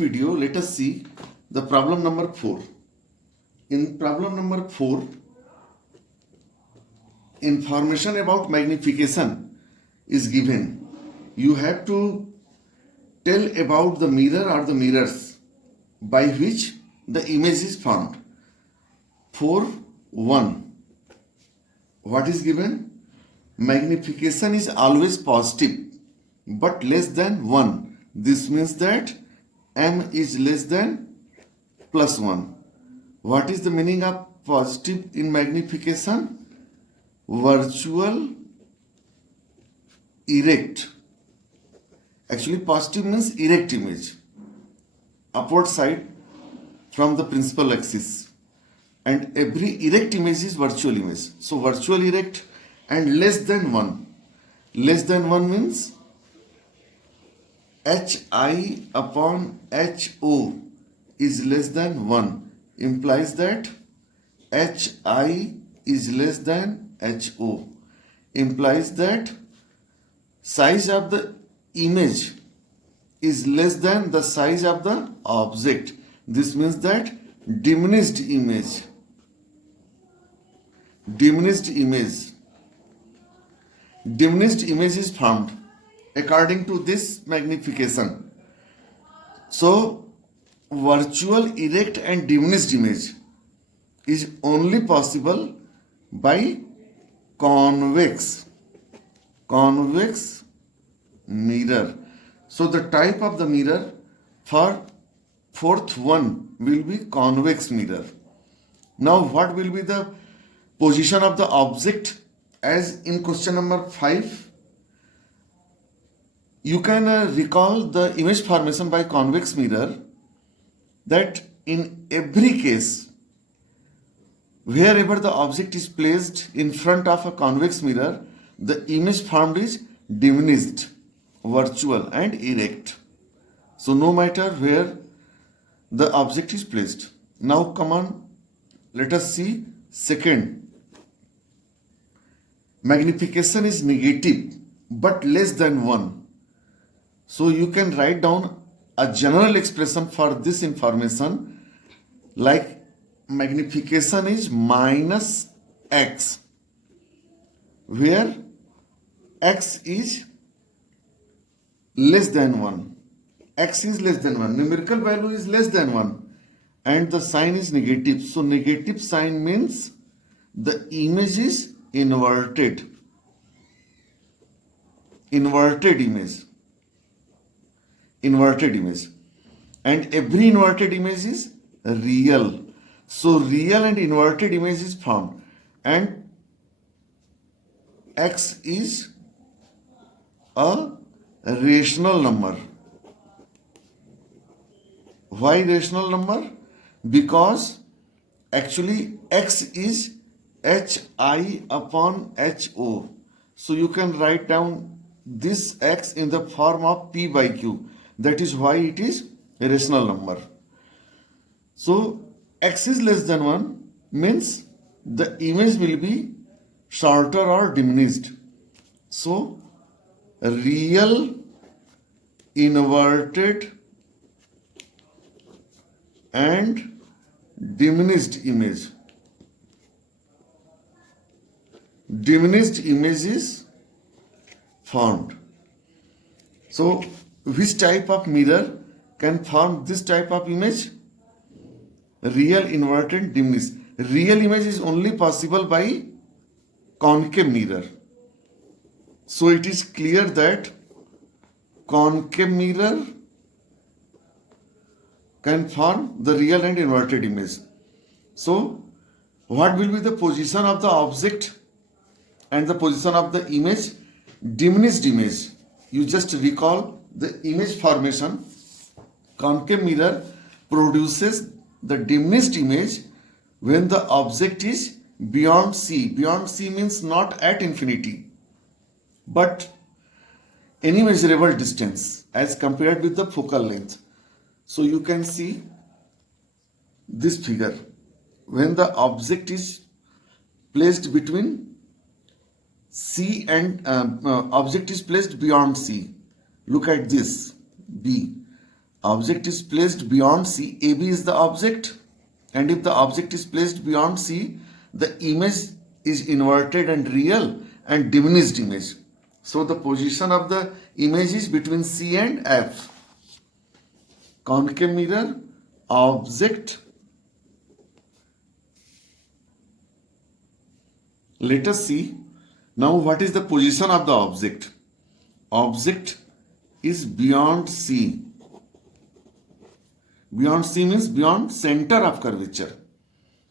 video, let us see the problem number 4. In problem number 4, information about magnification is given. You have to tell about the mirror or the mirrors by which the image is formed. 4.1. What is given? Magnification is always positive but less than 1. This means that m is less than plus 1. What is the meaning of positive in magnification? Virtual erect. Actually, positive means erect image, upward side from the principal axis, and every erect image is virtual image. So virtual erect and less than 1. Less than 1 means hi upon ho is less than 1, implies that hi is less than ho, implies that size of the image is less than the size of the object. This means that diminished image is formed according to this magnification. So virtual erect and diminished image is only possible by convex mirror. So the type of the mirror for fourth one will be convex mirror. Now what will be the position of the object? As in question number 5, you can recall the image formation by convex mirror, that in every case wherever the object is placed in front of a convex mirror, the image formed is diminished, virtual and erect. So no matter where the object is placed. Now come on, let us see second. Magnification is negative but less than 1. So you can write down a general expression for this information, like magnification is minus x, where x is less than 1. X is less than 1. Numerical value is less than 1. And the sign is negative. So negative sign means the image is inverted. Inverted image. And every inverted image is real. So real and inverted image is formed. And x is a rational number. Why rational number? Because actually x is hi upon ho. So you can write down this x in the form of p by q. That is why it is a rational number. So x is less than 1 means the image will be shorter or diminished. So real inverted and diminished image. Diminished image is formed. So which type of mirror can form this type of image? Real, inverted, diminished. Real image is only possible by concave mirror. So it is clear that concave mirror can form the real and inverted image. So what will be the position of the object and the position of the image? Diminished image. You just recall the image formation. Concave mirror produces the diminished image when the object is beyond c. Beyond c means not at infinity, but any measurable distance as compared with the focal length. So you can see this figure. When the object is placed between C and object is placed beyond C. Look at this B. Object is placed beyond C. AB is the object, and if the object is placed beyond C, the image is inverted and real and diminished image. So the position of the image is between C and F. Concave mirror, object. Let us see now what is the position of the object. Object is beyond C. Beyond C means beyond center of curvature.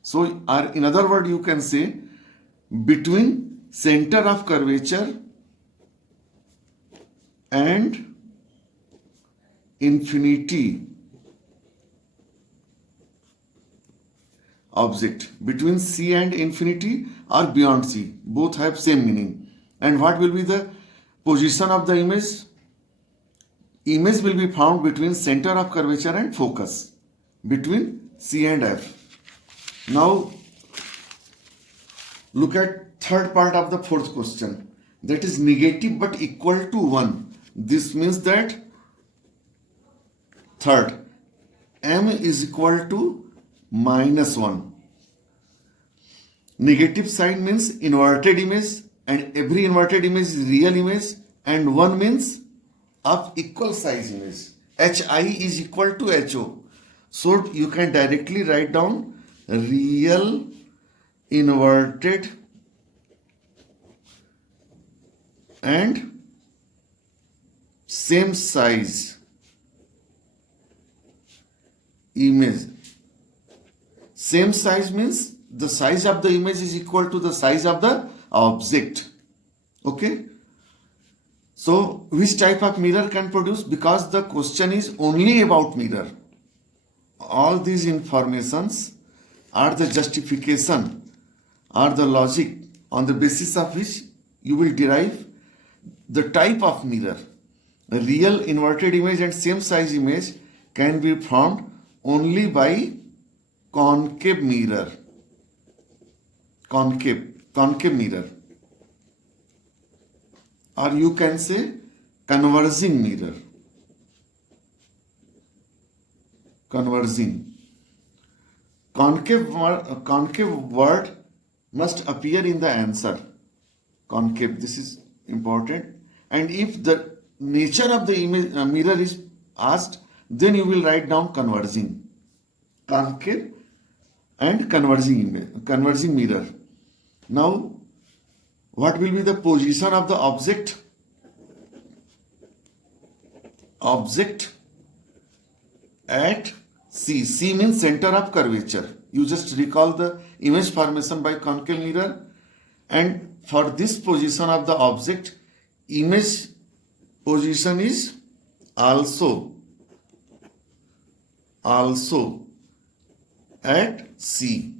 So, or in other words, you can say between center of curvature and infinity. Object between C and infinity or beyond C, both have same meaning. And what will be the position of the image? Image will be found between center of curvature and focus, between C and F. Now look at third part of the fourth question, that is negative but equal to 1. This means that third, M is equal to -1. Negative sign means inverted image, and every inverted image is real image, and 1 means of equal size image. HI is equal to HO. So you can directly write down real inverted and same size image. Same size means the size of the image is equal to the size of the object. Okay. So which type of mirror can produce? Because the question is only about mirror. All these informations are the justification or the logic on the basis of which you will derive the type of mirror. A real inverted image and same size image can be formed only by concave mirror. Concave mirror. Or you can say converging mirror. Converging. Concave word must appear in the answer. Concave, this is important. And if the nature of the image mirror is asked, then you will write down converging. Concave and converging mirror. Now, what will be the position of the object? Object at C. C means center of curvature. You just recall the image formation by concave mirror, and for this position of the object, image position is also at C.